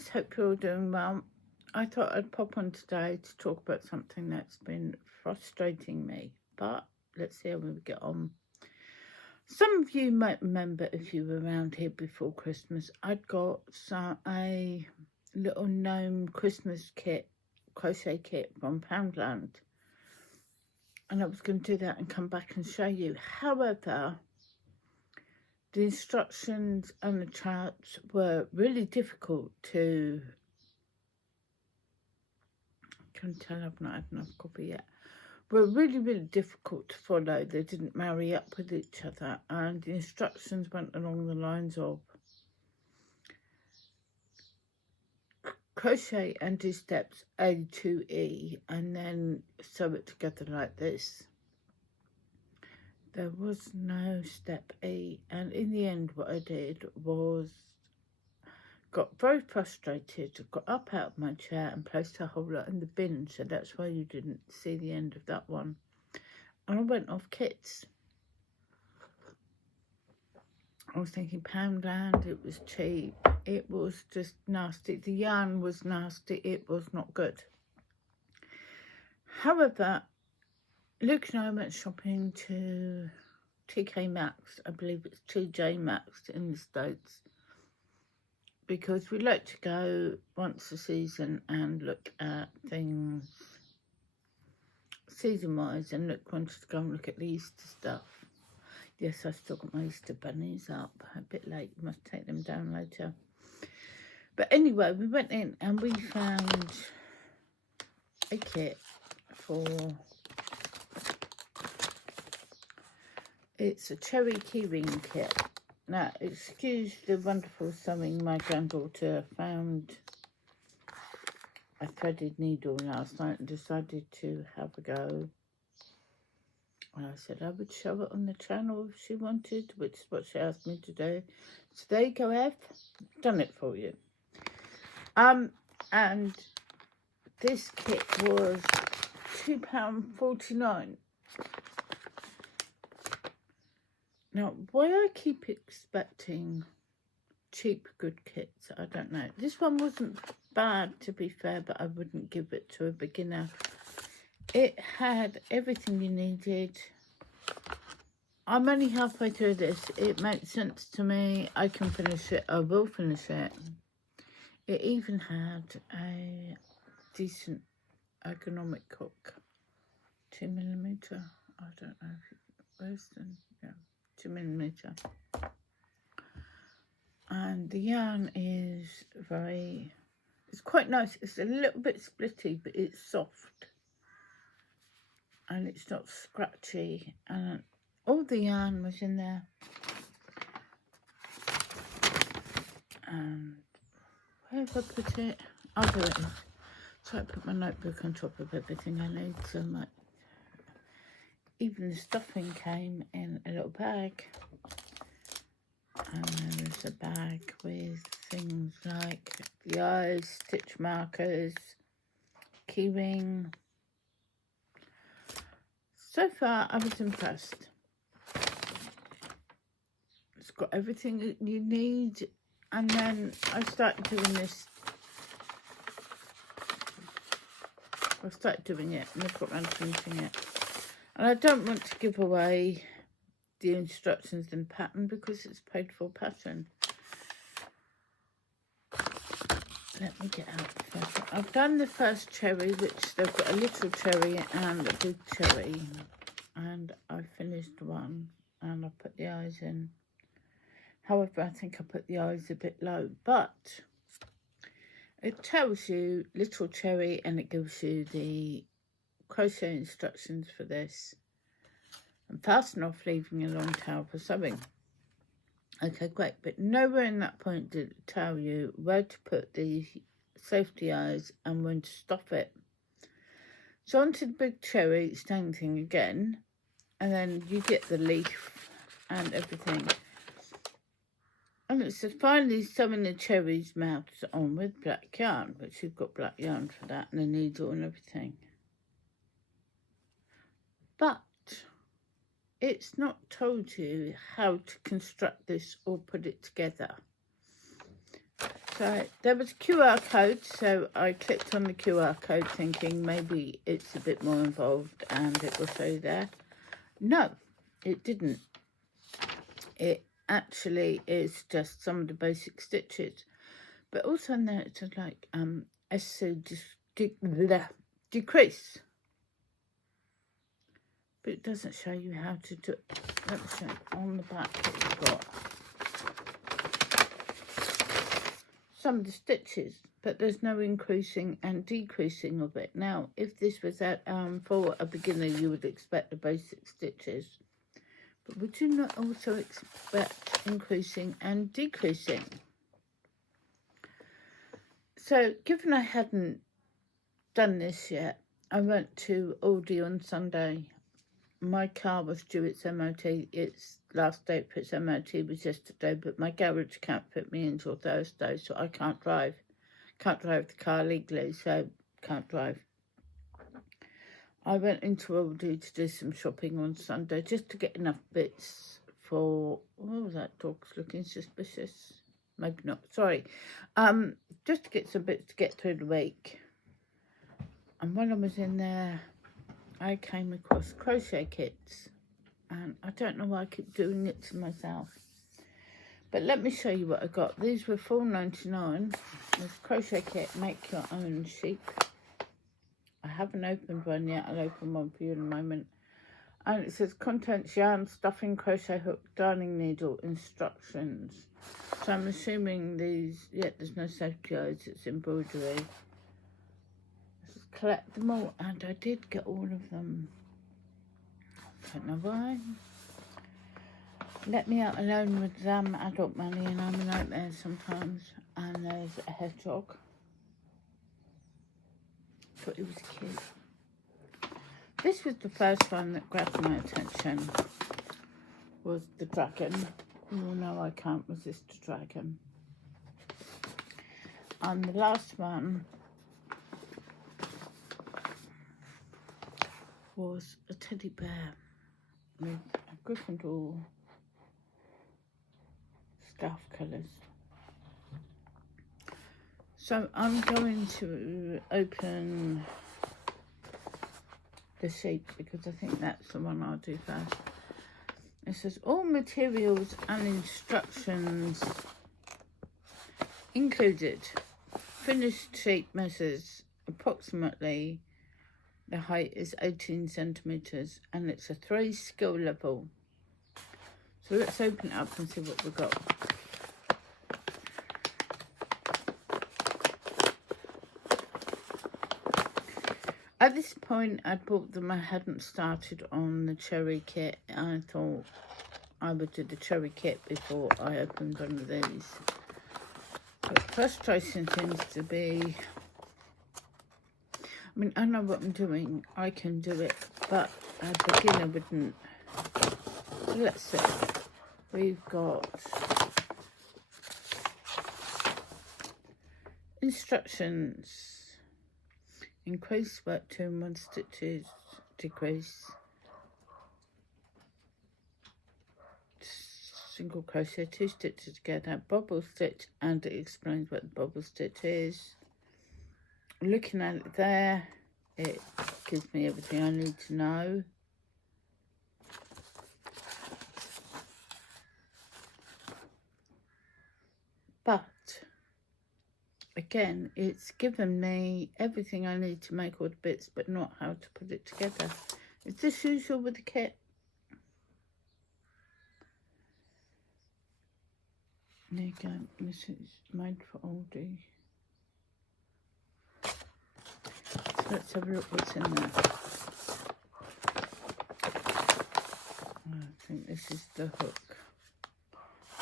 guys, hope you're all doing well. I thought I'd pop on today to talk about something that's been frustrating me, but let's see how we get on. Some of you might remember, if you were around here before Christmas, I'd got a little gnome Christmas kit, crochet kit from Poundland, and I was going to do that and come back and show you. However, the instructions and the charts were really difficult to... I can tell I've not had enough coffee yet. Were really difficult to follow. They didn't marry up with each other, and the instructions went along the lines of crochet and do steps A to E and then sew it together like this. There was no step E, and in the end what I did was got very frustrated, got up out of my chair and placed a whole lot in the bin, so that's why you didn't see the end of that one. And I went off kits. I was thinking Poundland, it was cheap, it was just nasty, the yarn was nasty, it was not good. However, Luke and I went shopping to TK Maxx, I believe it's TJ Maxx in the States, because we like to go once a season and look at things season-wise, and Luke wanted to go and look at the Easter stuff. Yes, I've still got my Easter bunnies up, a bit late, must take them down later. But anyway, we went in and we found a kit for... It's a cherry keyring kit. Now, excuse the wonderful sewing my granddaughter found a threaded needle last night and decided to have a go. And I said I would show it on the channel if she wanted, which is what she asked me to do. So there you go, Ev. Done it for you. And this kit was £2.49. Now, why I keep expecting cheap, good kits, I don't know. This one wasn't bad, to be fair, but I wouldn't give it to a beginner. It had everything you needed. I'm only halfway through this. It makes sense to me. I can finish it. I will finish it. It even had a decent ergonomic hook. 2mm. I don't know if where's the... Yeah. 2mm, and the yarn is it's quite nice. It's a little bit splitty, but it's soft and it's not scratchy, and all the yarn was in there. And where have I put it? Oh, there it is. So I put my notebook on top of everything I need, so much. Even the stuffing came in a little bag, and there was a bag with things like the eyes, stitch markers, keyring. So far I was impressed. It's got everything that you need, and then I started doing this. I started doing it and I've got around to finishing it. And I don't want to give away the instructions and pattern because it's paid for pattern. Let me get out the first one. I've done the first cherry, which they've got a little cherry and a big cherry. And I finished one and I put the eyes in. However, I think I put the eyes a bit low. But it tells you little cherry and it gives you the crochet instructions for this, and fasten off, leaving a long tail for sewing. Okay, great, but nowhere in that point did it tell you where to put the safety eyes and when to stop it. So onto the big cherry, same thing again, and then you get the leaf and everything. And it's finally sewing the cherry's mouths on with black yarn, which you've got black yarn for that, and a needle and everything. But it's not told you how to construct this or put it together. So there was a QR code, so I clicked on the QR code thinking maybe it's a bit more involved and it will show you there. No, it didn't. It actually is just some of the basic stitches. But also in there it's like decrease. But it doesn't show you how to do it. Let me show you on the back that you've got some of the stitches, but there's no increasing and decreasing of it. Now, if this was at for a beginner, you would expect the basic stitches, but would you not also expect increasing and decreasing? So, given I hadn't done this yet, I went to Aldi on Sunday. My car was due its MOT. Its last date for its MOT was yesterday, but my garage can't put me until Thursday, so I can't drive. Can't drive the car legally, so can't drive. I went into Aldi to do some shopping on Sunday just to get enough bits for... What was that? Dog's looking suspicious. Maybe not. Sorry. Just to get some bits to get through the week. And when I was in there, I came across crochet kits, and I don't know why I keep doing it to myself. But let me show you what I got. These were $4.99. This crochet kit, make your own sheep. I haven't opened one yet. I'll open one for you in a moment. And it says contents: yarn, stuffing, crochet hook, darning needle, instructions. So I'm assuming these, yeah, there's no safety eyes, it's embroidery. Collect them all, and I did get all of them. Don't know why. Let me out alone with adult money, and I'm a nightmare sometimes. And there's a hedgehog. Thought he was cute. This was the first one that grabbed my attention. Was the dragon. You all know I can't resist a dragon. And the last one was a teddy bear with a Gryffindor scarf colours. So I'm going to open the sheet because I think that's the one I'll do first. It says all materials and instructions included. Finished sheet measures approximately. The height is 18 centimetres and it's a 3 skill level. So let's open it up and see what we've got. At this point, I'd bought them. I hadn't started on the cherry kit. I thought I would do the cherry kit before I opened one of these. But frustration seems to be... I mean, I know what I'm doing. I can do it, but a beginner wouldn't. So let's see. We've got instructions. Increase work 2 and 1 stitches, decrease. Single crochet 2 stitches together, bobble stitch, and it explains what the bobble stitch is. Looking at it there, it gives me everything I need to know. But again, it's given me everything I need to make all the bits, but not how to put it together. Is this usual with the kit? There you go. This is made for Aldi. Let's have a look what's in there. I think this is the hook.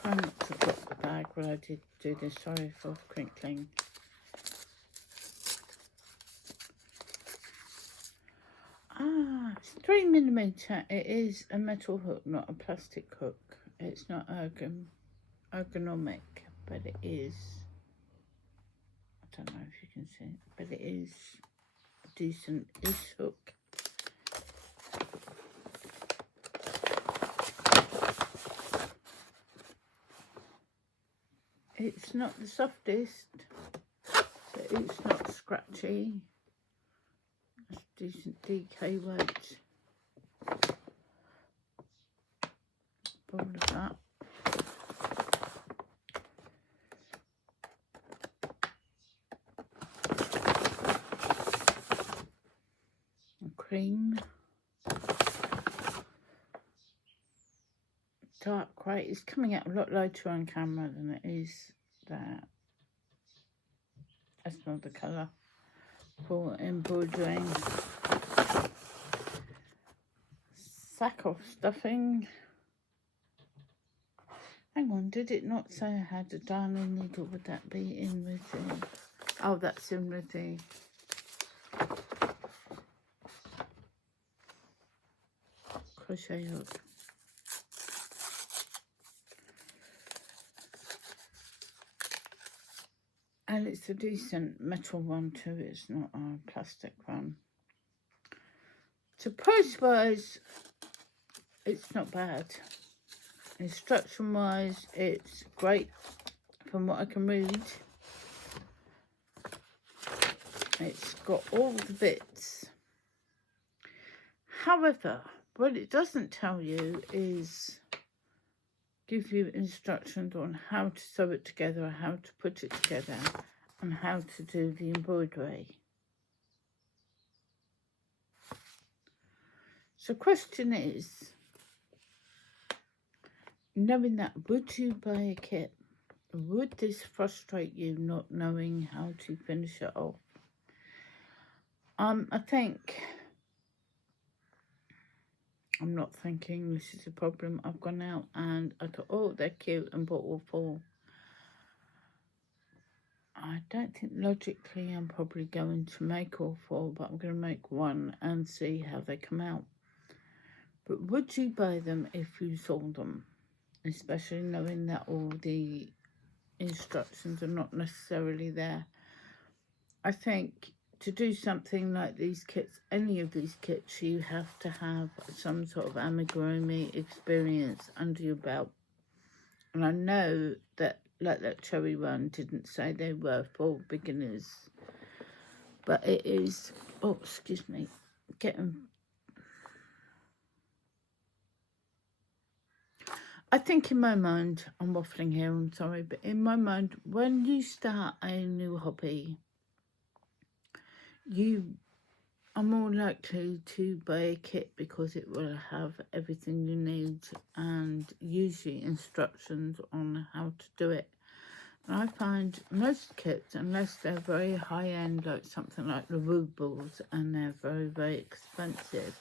Try not to drop the bag while I did do this. Sorry for crinkling. It's 3mm. It is a metal hook, not a plastic hook. It's not ergonomic, but it is. I don't know if you can see it, but it is a decent-ish hook. It's not the softest, so it's not scratchy. It's decent DK weight. All of that. Cream. Dark grey. It's coming out a lot lighter on camera than it is there. That's not the colour for embroidering. Sack of stuffing. Hang on, did it not say I had a darning needle? Would that be in with the... Oh, that's in with the... crochet hook. And it's a decent metal one too, it's not a plastic one. So price-wise, it's not bad. Instruction-wise, it's great from what I can read. It's got all the bits. However, what it doesn't tell you is give you instructions on how to sew it together, how to put it together, and how to do the embroidery. So question is, knowing that, would you buy a kit? Would this frustrate you not knowing how to finish it off? I think, I'm not thinking this is a problem. I've gone out and I thought, oh, they're cute, and bought all four. I don't think logically I'm probably going to make all four, but I'm going to make one and see how they come out. But would you buy them if you saw them? Especially knowing that all the instructions are not necessarily there. I think to do something like these kits, any of these kits, you have to have some sort of amigurumi experience under your belt. And I know that, like that cherry one, didn't say they were for beginners. But it is, oh, excuse me, getting... I think in my mind, I'm waffling here, I'm sorry, but in my mind, when you start a new hobby, you are more likely to buy a kit because it will have everything you need and usually instructions on how to do it. And I find most kits, unless they're very high-end, like something like the rubles, and they're very, very expensive,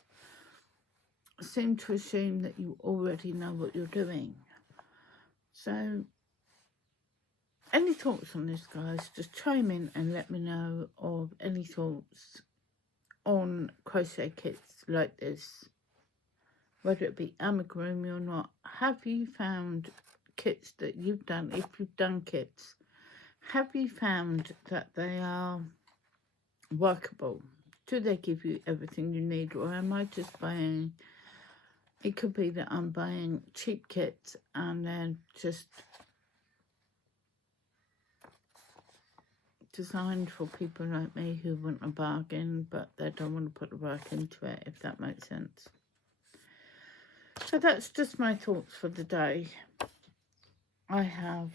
seem to assume that you already know what you're doing. So, any thoughts on this, guys? Just chime in and let me know of any thoughts on crochet kits like this, whether it be amigurumi or not. Have you found kits that you've done, if you've done kits, have you found that they are workable? Do they give you everything you need, or am I just buying... It could be that I'm buying cheap kits and they're just designed for people like me who want a bargain, but they don't want to put the work into it, if that makes sense. So that's just my thoughts for the day. I have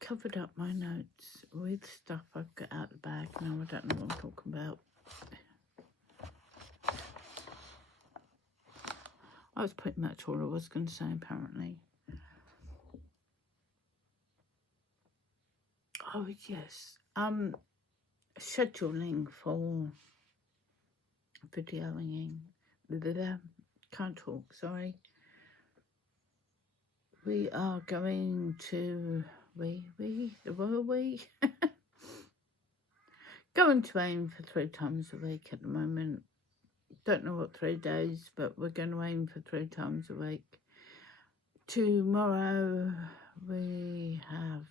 covered up my notes with stuff I've got out the bag. Now I don't know what I'm talking about. I was pretty much all I was going to say, apparently. Oh, yes. Scheduling for videoing. Can't talk, sorry. We are going to... the royal we? Going to aim for 3 times a week at the moment. Don't know what 3 days, but we're going to aim for 3 times a week. Tomorrow we have...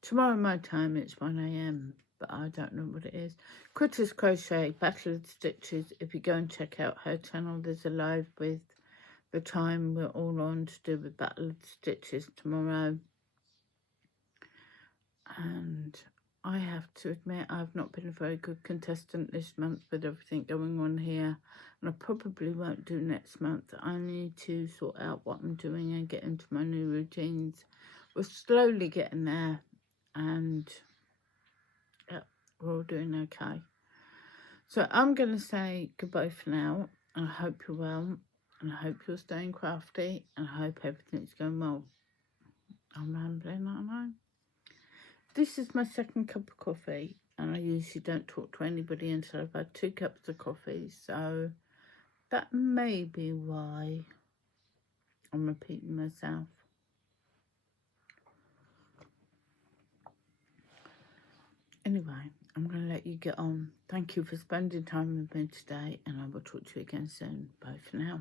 Tomorrow my time it's 1 AM, but I don't know what it is. Critters Crochet, Battle of the Stitches. If you go and check out her channel, there's a live with the time we're all on to do with Battle of the Stitches tomorrow. And I have to admit, I've not been a very good contestant this month with everything going on here. And I probably won't do next month. I need to sort out what I'm doing and get into my new routines. We're slowly getting there. And yeah, we're all doing okay. So I'm going to say goodbye for now. I hope you're well. And I hope you're staying crafty. And I hope everything's going well. I'm rambling, aren't I? This is my second cup of coffee, and I usually don't talk to anybody until I've had 2 cups of coffee, so that may be why I'm repeating myself. Anyway, I'm going to let you get on. Thank you for spending time with me today, and I will talk to you again soon. Bye for now.